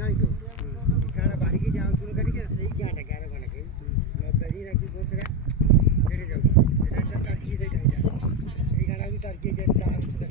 ଜାଣିଛୁ କାଣା ବାହାରିକି ଯାଉଛୁ କରିକି ସେଇ ଗାଁଟା ଗାଁରେ ଗଲେ କେହି ନଦୀ ନାକି କୋଉଥିରେ ସେଇଠି ଯାଉଛୁ ସେଇଟା ତାର କିଏ ସେଇଟା ଏଇ ଗାଁଟା ବି ତାର କିଏ